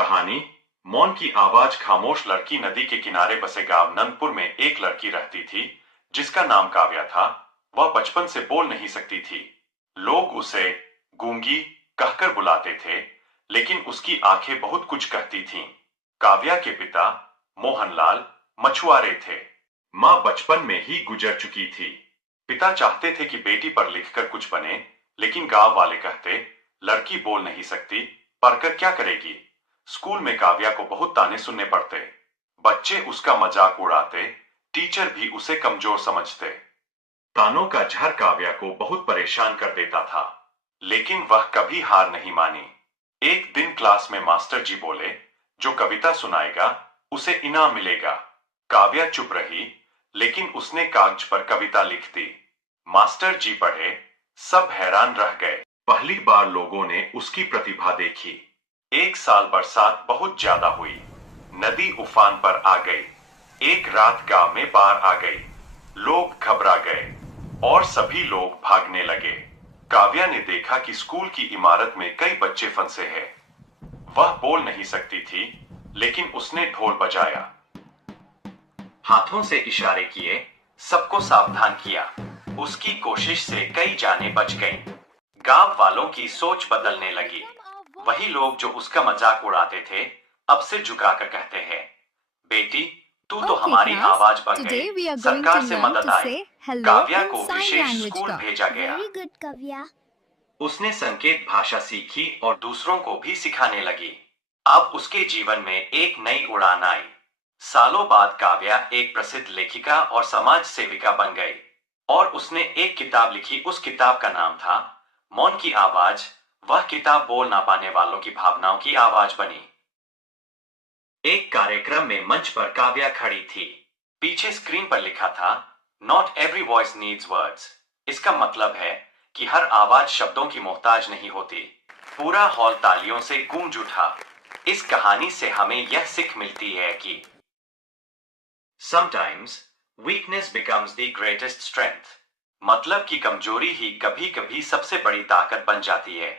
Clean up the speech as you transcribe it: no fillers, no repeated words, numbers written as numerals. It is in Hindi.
कहानी। मौन की आवाज। खामोश लड़की। नदी के किनारे बसे गांव नंदपुर में एक लड़की रहती थी जिसका नाम काव्या था। वह बचपन से बोल नहीं सकती थी। लोग उसे गूंगी कहकर बुलाते थे, लेकिन उसकी आंखें बहुत कुछ कहती थीं। काव्या के पिता मोहनलाल मछुआरे थे। माँ बचपन में ही गुजर चुकी थी। पिता चाहते थे कि बेटी पढ़ लिखकर कुछ बने, लेकिन गांव वाले कहते, लड़की बोल नहीं सकती, पढ़कर क्या करेगी। स्कूल में काव्या को बहुत ताने सुनने पड़ते। बच्चे उसका मजाक उड़ाते, टीचर भी उसे कमजोर समझते। तानों का झर काव्या को बहुत परेशान कर देता था, लेकिन वह कभी हार नहीं मानी। एक दिन क्लास में मास्टर जी बोले, जो कविता सुनाएगा उसे इनाम मिलेगा। काव्या चुप रही, लेकिन उसने कागज पर कविता लिख दी। मास्टर जी पढ़े, सब हैरान रह गए। पहली बार लोगों ने उसकी प्रतिभा देखी। एक साल बरसात बहुत ज्यादा हुई। नदी उफान पर आ गई। एक रात गांव में बाढ़ आ गई। लोग घबरा गए और सभी लोग भागने लगे। काव्या ने देखा कि स्कूल की इमारत में कई बच्चे फंसे हैं। वह बोल नहीं सकती थी, लेकिन उसने ढोल बजाया, हाथों से इशारे किए, सबको सावधान किया। उसकी कोशिश से कई जानें बच गईं। गांव वालों की सोच बदलने लगी। वही लोग जो उसका मजाक उड़ाते थे, अब से झुकाकर कहते हैं, बेटी तू तो हमारी आवाज बन गई, सरकार से मदद आई। काव्या को विशेष स्कूल भेजा गया। उसने संकेत भाषा सीखी और दूसरों को भी सिखाने लगी। अब उसके जीवन में एक नई उड़ान आई। सालों बाद काव्या एक प्रसिद्ध लेखिका और समाज सेविका बन गई, और उसने एक किताब लिखी। उस किताब का नाम था मौन की आवाज। वह किताब बोल ना पाने वालों की भावनाओं की आवाज बनी। एक कार्यक्रम में मंच पर काव्या खड़ी थी। पीछे स्क्रीन पर लिखा था, not every voice needs words. इसका मतलब है कि हर आवाज शब्दों की मोहताज नहीं होती। पूरा हॉल तालियों से गूंज उठा। इस कहानी से हमें यह सीख मिलती है कि sometimes weakness becomes the greatest strength. मतलब कि कमजोरी ही कभी कभी सबसे बड़ी ताकत बन जाती है।